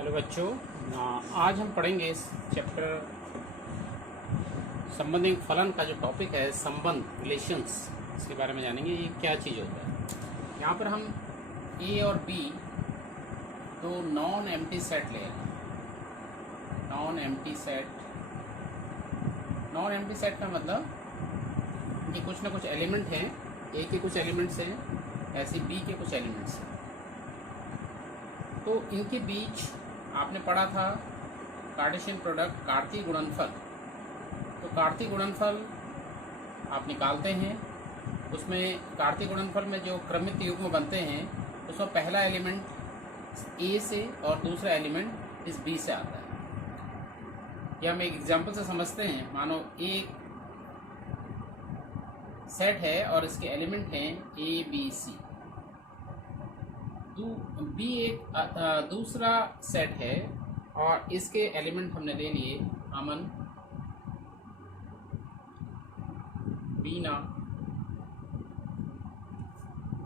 Hello बच्चों, आज हम पढ़ेंगे इस चैप्टर संबंधित फलन का जो टॉपिक है संबंध रिलेशंस, इसके बारे में जानेंगे। ये क्या चीज़ होता है। यहाँ पर हम ए और बी दो नॉन एम्प्टी सेट ले रहे हैं। नॉन एम्प्टी सेट का मतलब कि कुछ ना कुछ एलिमेंट हैं, ए के कुछ एलिमेंट्स हैं, ऐसे बी के कुछ एलिमेंट्स हैं। तो इनके बीच आपने पढ़ा था कार्टेशियन प्रोडक्ट, कार्तीय गुणनफल। तो कार्तीय गुणनफल आप निकालते हैं, उसमें कार्तीय गुणनफल में जो क्रमित युग्म बनते हैं उसमें पहला एलिमेंट ए से और दूसरा एलिमेंट इस बी से आता है। यह हम एक एग्जांपल से समझते हैं। मानो एक सेट है और इसके एलिमेंट हैं ए बी सी। बी एक दूसरा सेट है और इसके एलिमेंट हमने ले लिए अमन, बीना,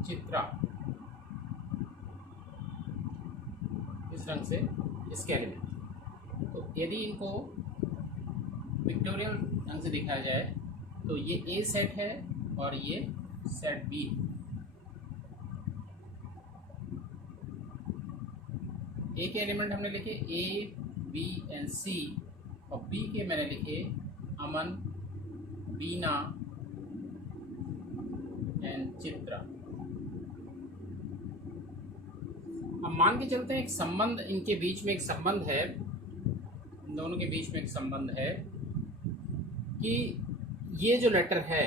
चित्रा। इस रंग से इसके एलिमेंट। तो यदि इनको पिक्टोरियल ढंग से दिखाया जाए तो ये ए सेट है और ये सेट बी है। ए के एलिमेंट हमने लिखे ए बी एंड सी और बी के मैंने लिखे अमन, बीना एंड चित्रा। हम मान के चलते हैं एक संबंध, इनके बीच में एक संबंध है, इन दोनों के बीच में एक संबंध है कि ये जो लेटर है,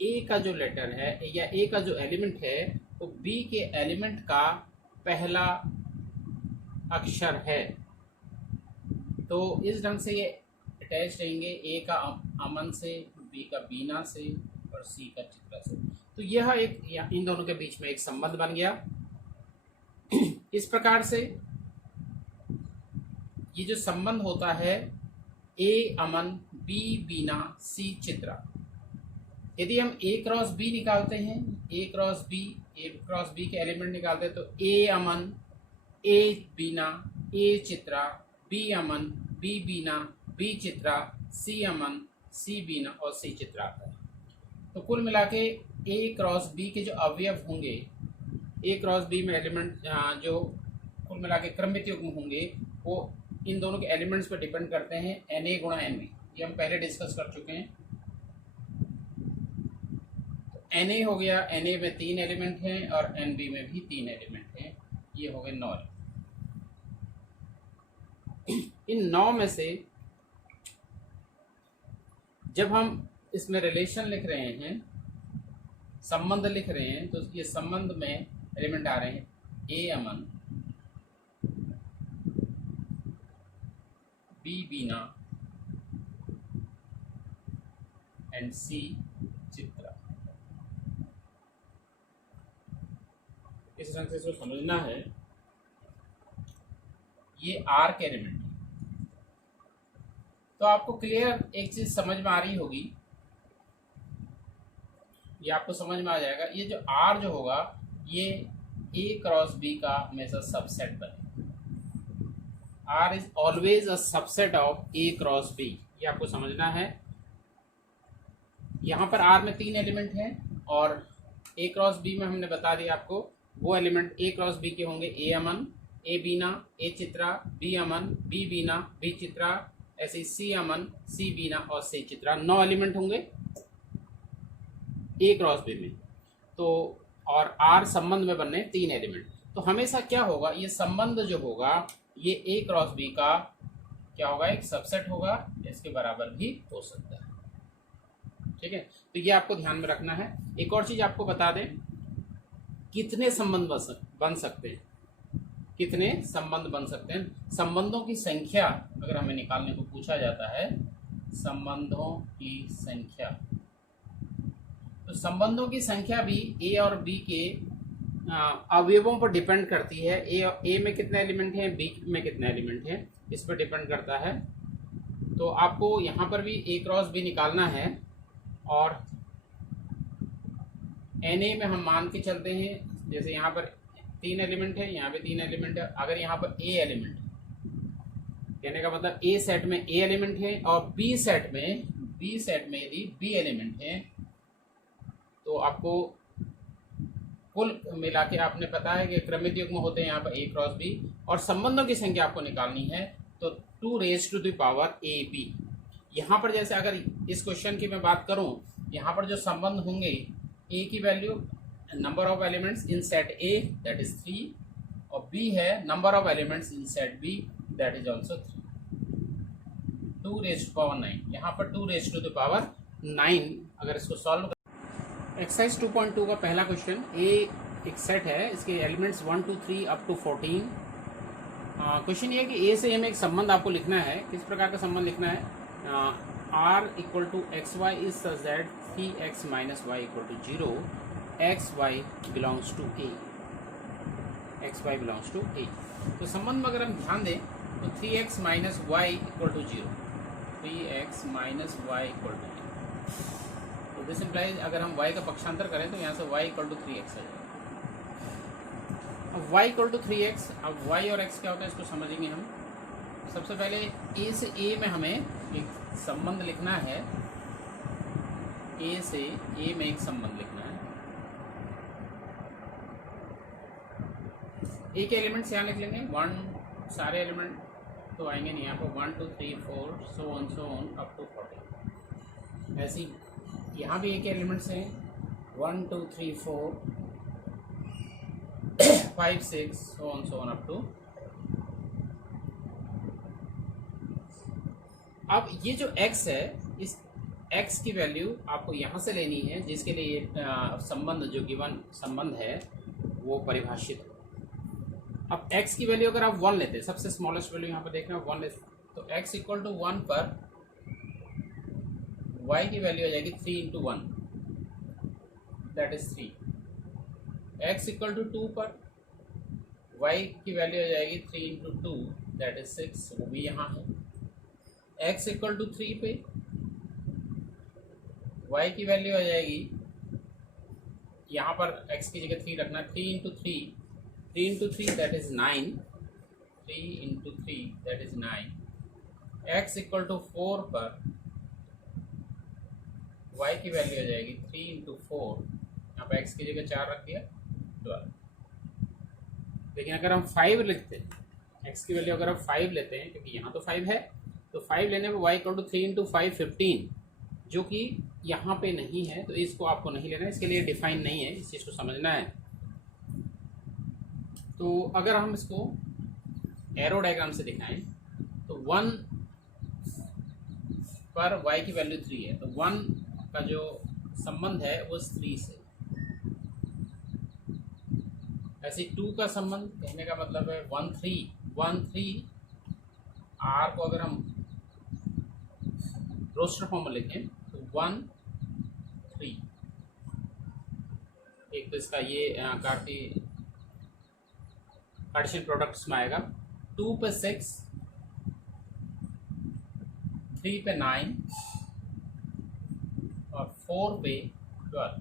ए का जो लेटर है या ए का जो एलिमेंट है वो बी के एलिमेंट का पहला अक्षर है। तो इस ढंग से ये अटैच रहेंगे, ए का अमन से, बी का बीना से और सी का चित्रा से। तो यह एक इन दोनों के बीच में एक संबंध बन गया। इस प्रकार से ये जो संबंध होता है ए अमन, बी बीना, सी चित्रा। यदि हम ए क्रॉस बी निकालते हैं, ए क्रॉस बी के एलिमेंट निकालते हैं तो ए अमन, ए बीना, ए चित्रा, बी अमन, बी बीना, बी चित्रा, सी अमन, सी बीना और सी चित्रा आता है। तो कुल मिला के ए क्रॉस बी के जो अवयव होंगे, ए क्रॉस बी में एलिमेंट जो कुल मिला के क्रमित युग्म होंगे वो इन दोनों के एलिमेंट्स पर डिपेंड करते हैं एन ए गुणा एन बी। ये हम पहले डिस्कस कर चुके हैं। एन ए हो गया, एन ए में 3 एलिमेंट हैं और एन बी में भी 3 एलिमेंट हैं। ये हो गए 9। इन 9 में से जब हम इसमें रिलेशन लिख रहे हैं, संबंध लिख रहे हैं, तो ये संबंध में एलिमेंट आ रहे हैं ए अमन, बी बीना एंड सी चित्रा। इस ढंग से इसको समझना है। ये आर के एलिमेंट है। तो आपको क्लियर एक चीज समझ में आ रही होगी, ये आपको समझ में आ जाएगा। ये जो आर जो होगा ये ए क्रॉस बी का हमेशा सबसेट बनेगा। R is always a subset of A cross B, ये आपको समझना है। यहाँ पर आर में 3 एलिमेंट हैं और ए क्रॉस बी में हमने बता दिया आपको वो एलिमेंट ए क्रॉस बी के होंगे ए अमन, ए बीना, ए चित्रा, बी अमन, बी बीना, बी चित्रा, ऐसे सी अमन, सी बीना और सी चित्रा। 9 एलिमेंट होंगे ए क्रॉस बी में। तो और आर संबंध में बनने 3 एलिमेंट। तो हमेशा क्या होगा, ये संबंध जो होगा ये ए क्रॉस बी का क्या होगा, एक सबसेट होगा, इसके बराबर भी हो सकता है। ठीक है, तो ये आपको ध्यान में रखना है। एक और चीज आपको बता दें, कितने संबंध बन सकते हैं, कितने संबंध बन सकते हैं। संबंधों की संख्या अगर हमें निकालने को पूछा जाता है, संबंधों की संख्या, तो संबंधों की संख्या भी ए और बी के अवयवों पर डिपेंड करती है। ए में कितने एलिमेंट हैं, बी में कितने एलिमेंट हैं, इस पर डिपेंड करता है। तो आपको यहाँ पर भी ए क्रॉस बी निकालना है और एन ए में हम मान के चलते हैं, जैसे यहाँ पर 3 एलिमेंट है, यहाँ पे 3 एलिमेंट है। अगर यहाँ पर ए एलिमेंट, कहने का मतलब ए सेट में ए एलिमेंट है और बी सेट में यदि बी एलिमेंट है, तो आपको कुल मिला के आपने पता है कि क्रमित युग्म होते हैं यहाँ पर ए क्रॉस बी, और संबंधों की संख्या आपको निकालनी है तो 2⁴ यहाँ पर जैसे अगर इस क्वेश्चन की मैं बात करूँ, यहाँ पर जो संबंध होंगे, ए की value number of elements in set A that is 3, और बी है number of elements in set B that is also 3। 2⁹ यहाँ पर 2⁹9 अगर इसको सॉल्व। एक्सरसाइज 2.2 का पहला क्वेश्चन, ए एक सेट है, इसके एलिमेंट्स 1 2 3 अप टू 14। क्वेश्चन ये है कि ए से ए में एक संबंध आपको लिखना है। किस प्रकार का संबंध लिखना है? r equal to x y is such that 3x minus y equal to 0, x y belongs to A, x y belongs to A. तो संबंध में अगर हम ध्यान दें तो 3x minus y equal to 0, 3x minus y equal to 0। तो this implies अगर हम y का पक्षांतर करें तो यहाँ से y इक्वल टू 3x आ जाएगा। अब y इक्वल टू 3x, अब y और x क्या होता है इसको समझेंगे हम। सबसे पहले a से a में हमें एक संबंध लिखना है, a से a में एक संबंध लिखना है। a के एलिमेंट्स यहाँ लिख लेंगे, 1 सारे एलिमेंट तो आएंगे नहीं यहाँ पर, 1 2 3 4 सो ऑन अप टू 40। ऐसे ही यहाँ भी a के एलिमेंट्स हैं, 1 2 3 4 5 6 सो ऑन अप टू। अब ये जो x है, इस x की वैल्यू आपको यहाँ से लेनी है, जिसके लिए ये संबंध जो गिवन संबंध है वो परिभाषित हो। अब x की वैल्यू अगर आप 1 लेते हैं, सबसे स्मॉलेस्ट वैल्यू यहाँ पर देख रहे हैं 1 लेते, तो x इक्वल टू 1 पर y की वैल्यू आ जाएगी 3 into 1 that is 3। x equal to 2 पर y की वैल्यू आ जाएगी 3 इंटू 2 दैट इज 6, वो भी यहाँ है। x इक्वल टू 3 पे y की वैल्यू आ जाएगी, यहाँ पर x की जगह 3 रखना, 3 into 3 that is 9, 3 into 3 that is 9। x equal to 4 पर y की वैल्यू आ जाएगी 3 इंटू 4, यहाँ पर x की जगह 4 रख दिया 12। लेकिन अगर हम 5 लिखते हैं, x की वैल्यू अगर हम 5 लेते हैं, क्योंकि यहाँ तो 5 है, तो 5 लेने पर y इक्वल टू 3 इंटू 5 15, जो कि यहाँ पे नहीं है, तो इसको आपको नहीं लेना है, इसके लिए डिफाइन नहीं है, इस चीज़ को समझना है। तो अगर हम इसको एरो डायग्राम से दिखाएं तो 1 पर y की वैल्यू 3 है, तो 1 का जो संबंध है वो 3 से। ऐसे 2 का संबंध, कहने का मतलब है 1 3 r को अगर हम रोस्टर फॉर्म में लिखें तो 1 3, एक तो इसका ये कार्टेशियन प्रोडक्ट्स में आएगा, 2 पे 6, 3 पे 9 और 4 पे 12,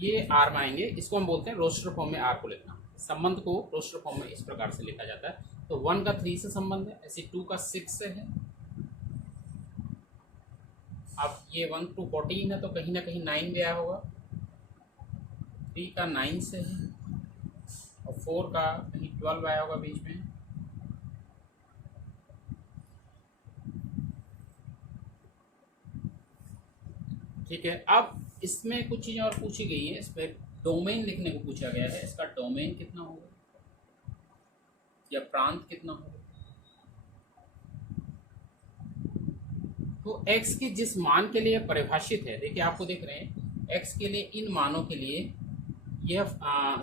ये आर में आएंगे। इसको हम बोलते हैं रोस्टर फॉर्म में आर को लिखना। संबंध को रोस्टर फॉर्म में इस प्रकार से लिखा जाता है। तो 1 का 3 से संबंध है, ऐसे 2 का 6 से है। अब ये 1 टू 14 है तो कहीं ना कहीं 9 गया होगा, 3 का 9 से है और 4 का कहीं 12 आया होगा बीच में। ठीक है, अब इसमें कुछ चीज़ें और पूछी गई है, इस पर डोमेन लिखने को पूछा गया है। इसका डोमेन कितना होगा या प्रांत कितना होगा। तो x की जिस मान के लिए परिभाषित है, देखिए आपको देख रहे हैं x के लिए इन मानों के लिए यह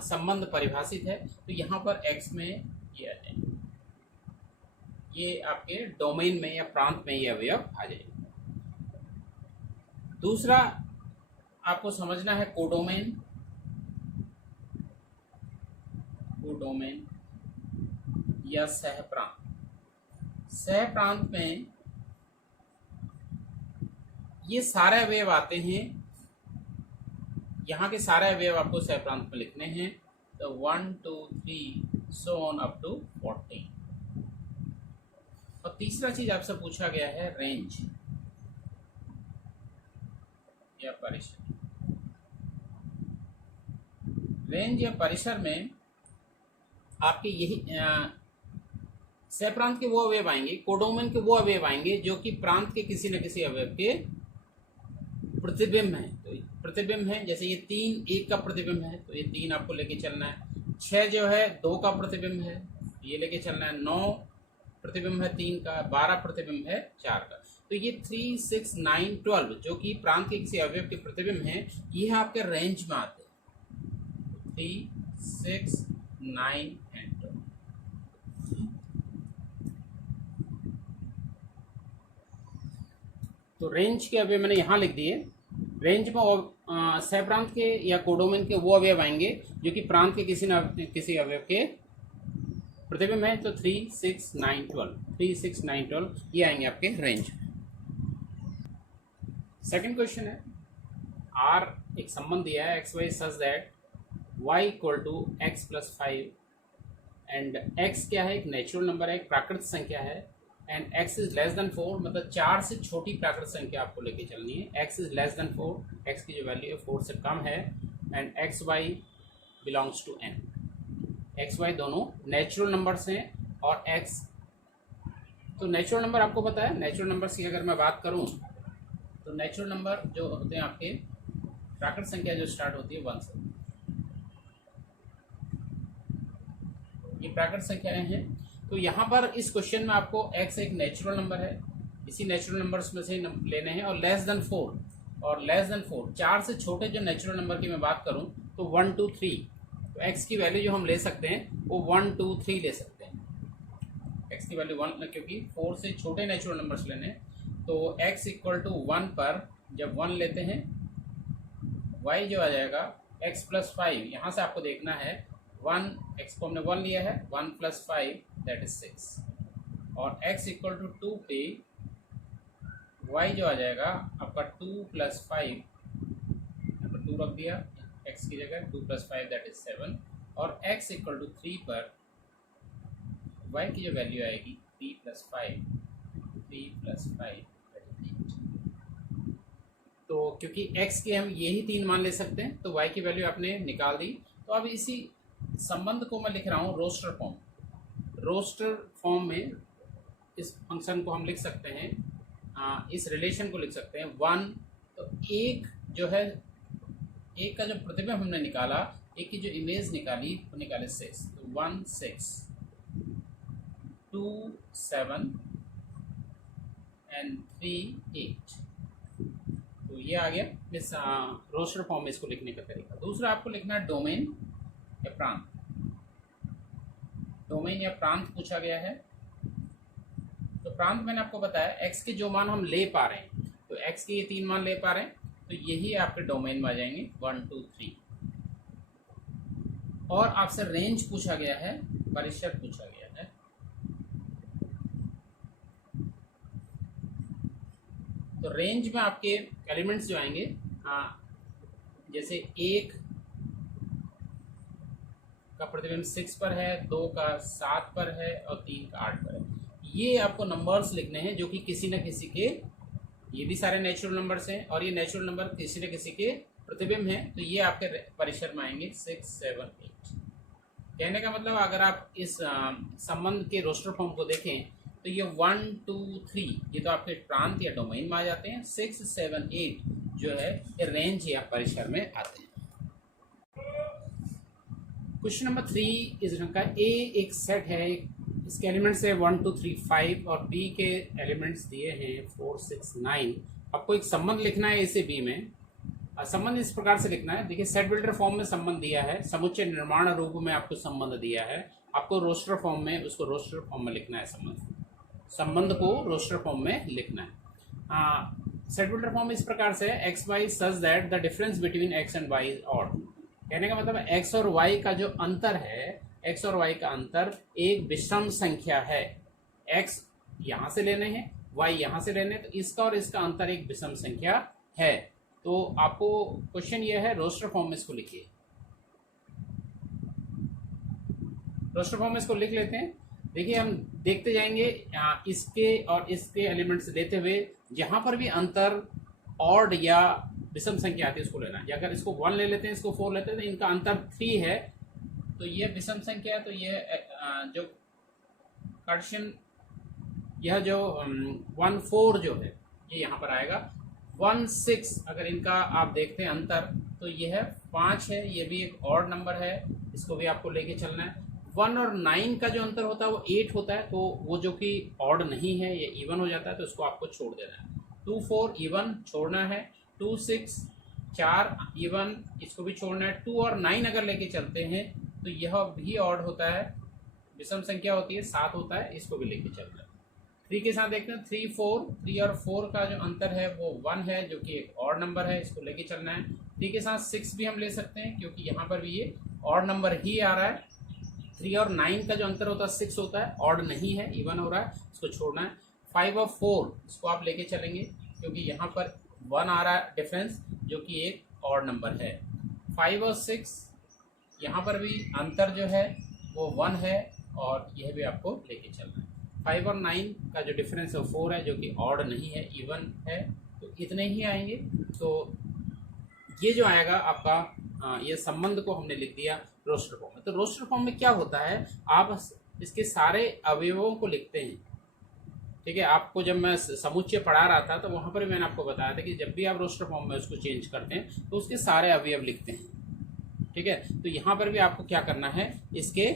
संबंध परिभाषित है, तो यहाँ पर x में ये आ जाएंगे, ये आपके डोमेन में या प्रांत में ये अवयव आ जाएंगे। दूसरा आपको समझना है कोडोमेन। कोडोमेन या सहप्रांत। सहप्रांत में ये सारे अवयव आते हैं, यहाँ के सारे अवयव आपको सहप्रांत में लिखने हैं। तो 1 2 3 सो ऑन अप टू 14। और तीसरा चीज आपसे पूछा गया है रेंज या परिसर। रेंज या परिसर में आपके यही सह प्रांत के वो अवयव आएंगे, कोडोमेन के वो अवयव आएंगे जो कि प्रांत के किसी न किसी अवयव के प्रतिबिंब है। तो प्रतिबिंब है, जैसे ये 3 1 का प्रतिबिंब है तो ये 3 आपको लेके चलना है। 6 जो है 2 का प्रतिबिंब है, ये लेके चलना है। 9 प्रतिबिंब है 3 का। 12 प्रतिबिंब है 4 का। तो ये 3 6 9 12 जो कि प्रांत के किसी अवयव के प्रतिबिंब हैं, ये आपके रेंज में आते हैं। 3 6 9 एंड 12। तो रेंज के अवयव मैंने यहाँ लिख दिए। रेंज में सह प्रांत के या कोडोमेन के वो अवयव आएंगे जो कि प्रांत के किसी अवयव के प्रतिबिंब है। तो 3 6 9 12 3 6 9 12 ये आएंगे आपके रेंज। सेकंड क्वेश्चन है, आर एक संबंध दिया है x y such that y equal to x plus 5 and x क्या है, एक नेचुरल नंबर है, एक प्राकृत संख्या है। And x is less than 4, मतलब 4 से छोटी प्राकृत संख्या आपको लेके चलनी है। x is less than 4, x की जो वैल्यू है 4 से कम है। And x y belongs to n। X y दोनों नेचुरल नंबर्स हैं। और x तो नेचुरल नंबर आपको पता है, नेचुरल नंबर्स की अगर मैं बात करूं तो नेचुरल नंबर जो होते हैं आपके प्राकृत संख्या जो स्टार्ट होती है 1 से, ये प्राकृत संख्याएं हैं। तो यहाँ पर इस क्वेश्चन में आपको x एक नेचुरल नंबर है, इसी नेचुरल नंबर्स में से लेने हैं। और लेस देन 4 और लेस देन 4, 4 से छोटे जो नेचुरल नंबर की मैं बात करूँ तो 1 2 3, तो x की वैल्यू जो हम ले सकते हैं वो 1 2 3 ले सकते हैं। x की वैल्यू 1, क्योंकि 4 से छोटे नेचुरल नंबर्स लेने हैं। तो x इक्वल टू 1 पर जब 1 लेते हैं, y जो आ जाएगा x प्लस 5, यहाँ से आपको देखना है 1, x को हमने 1 लिया है, 1 प्लस 5 दैट इज 6। और x इक्वल टू 2 पे y जो आ जाएगा आपका 2 प्लस 5, यहाँ पर 2 रख दिया x की जगह, 2 प्लस 5 दैट इज 7। और x इक्वल टू 3 पर y की जो वैल्यू आएगी 3 प्लस 5 तो क्योंकि x के हम यही 3 मान ले सकते हैं तो y की वैल्यू आपने निकाल दी। तो अब इसी संबंध को मैं लिख रहा हूँ रोस्टर फॉर्म। रोस्टर फॉर्म में इस फंक्शन को हम लिख सकते हैं, इस रिलेशन को लिख सकते हैं 1। तो एक जो है, एक का जो प्रतिबिंब हमने निकाला, एक की जो इमेज निकाली वो निकाले 6। तो 1 6 2 7 एंड 3 8। तो ये आ गया इस रोस्टर फॉर्म में इसको लिखने का तरीका। दूसरा आपको लिखना है डोमेन या प्रांत। डोमेन या प्रांत पूछा गया है। तो प्रांत मैंने आपको बताया x के जो मान हम ले पा रहे हैं, तो x के ये 3 मान ले पा रहे हैं तो यही आपके डोमेन में आ जाएंगे 1 2 3। और आपसे रेंज पूछा गया है, परिसर पूछा गया है। तो रेंज में आपके एलिमेंट्स जो आएंगे, जैसे 1 का प्रतिबिंब 6 पर है, 2 का 7 पर है और 3 का 8 पर है। ये आपको नंबर्स लिखने हैं जो कि किसी न किसी के, ये भी सारे नेचुरल नंबर्स हैं और ये नेचुरल नंबर किसी न किसी के प्रतिबिंब हैं। तो ये आपके परिसर में आएंगे 6 7 8। कहने का मतलब अगर आप इस संबंध के रोस्टर फॉर्म को देखें तो ये 1 2 3 ये तो आपके प्रांत या डोमेन में आ जाते हैं। 6 7 8 जो है ये रेंज या परिसर में आते हैं। क्वेश्चन नंबर 3 इस रंग का, ए एक सेट है, इसके एलिमेंट्स है 1 2 3 5 और बी के एलिमेंट्स दिए हैं 4 6 9। आपको एक संबंध लिखना है ए से बी में। संबंध इस प्रकार से लिखना है, देखिए सेट बिल्डर फॉर्म में संबंध दिया है, समुच्चय निर्माण रूप में आपको संबंध दिया है, आपको रोस्टर फॉर्म में उसको रोस्टर फॉर्म में लिखना है। संबंध को रोस्टर फॉर्म में लिखना है। सेट बिल्डर फॉर्म इस प्रकार से x y such that the difference between x and y is odd. कहने का मतलब एक्स और वाई का जो अंतर है, एक्स और वाई का अंतर एक विषम संख्या है। एक्स यहाँ से लेने हैं, वाई यहाँ से लेने हैं, तो इसका और इसका अंतर एक विषम संख्या है। तो आपको क्वेश्चन ये है, रोस्टर फॉर्म में इसको लिखिए। रोस्टर फॉर्म में इसको लिख लेते हैं। देखिए हम देखते जाएंगे इसके और इसके एलिमेंट्स लेते हुए, जहां पर भी अंतर ऑड या विषम संख्या आती है उसको लेना है। अगर इसको 1 ले लेते हैं, इसको 4 लेते हैं, तो इनका अंतर 3 है, तो ये विषम संख्या है। तो ये जो कार्टेशियन, यह जो 1 4 जो है ये यहाँ पर आएगा। 1 6 अगर इनका आप देखते हैं अंतर, तो ये है 5 है, ये भी एक ऑड नंबर है, इसको भी आपको लेके चलना है। 1 और 9 का जो अंतर होता है वो 8 होता है, तो वो जो कि ऑड नहीं है, ये इवन हो जाता है, तो इसको आपको छोड़ देना है। 2 4 इवन छोड़ना है। 2 6 4 इवन, इसको भी छोड़ना है। 2 और 9 अगर लेके चलते हैं तो यह भी ऑड होता है, विषम संख्या होती है, 7 होता है, इसको भी लेके चलना है। 3 के साथ देखते हैं 3 4, 3 और 4 का जो अंतर है वो 1 है, जो कि एक ऑड नंबर है, इसको लेके चलना है। 3 के साथ 6 भी हम ले सकते हैं, क्योंकि यहाँ पर भी ये ऑड नंबर ही आ रहा है। 3 और 9 का जो अंतर होता है 6 होता है, ऑड नहीं है, इवन हो रहा है, इसको छोड़ना है। 5 और 4 इसको आप लेके चलेंगे, क्योंकि यहाँ पर 1 आ रहा है डिफरेंस, जो कि एक ऑड नंबर है। 5 और 6 यहाँ पर भी अंतर जो है वो 1 है, और यह भी आपको लेके चलना है। 5 और 9 का जो डिफरेंस है 4 है, जो कि ऑड नहीं है, इवन है, तो इतने ही आएंगे। तो ये जो आएगा आपका, ये संबंध को हमने लिख दिया रोस्टर फॉर्म में। तो रोस्टर फॉर्म में क्या होता है, आप इसके सारे अवयवों को लिखते हैं। ठीक है, आपको जब मैं समुच्चय पढ़ा रहा था तो वहाँ पर मैंने आपको बताया था कि जब भी आप रोस्टर फॉर्म में उसको चेंज करते हैं तो उसके सारे अवयव लिखते हैं। ठीक है, तो यहाँ पर भी आपको क्या करना है, इसके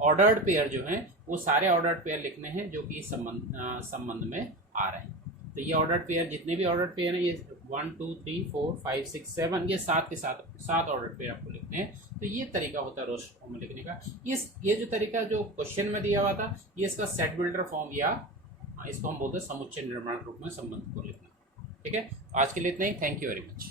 ऑर्डर्ड पेयर जो हैं वो सारे ऑर्डर्ड पेयर लिखने हैं, जो कि संबंध में आ रहे हैं। तो ये ऑर्डर्ड पेयर, जितने भी ऑर्डर्ड पेयर हैं, ये 1 2 3 4 5 6 7, ये 7 के साथ 7 ऑर्डर्ड पेयर आपको लिखने हैं। तो ये तरीका होता है रोस्टर फॉर्म में लिखने का। ये जो तरीका जो क्वेश्चन में दिया हुआ था, ये इसका सेट बिल्डर फॉर्म, या इसको हम बोलते हैं समुच्चय निर्माण रूप में संबंध को लिखना। ठीक है, आज के लिए इतना ही। Thank you very much.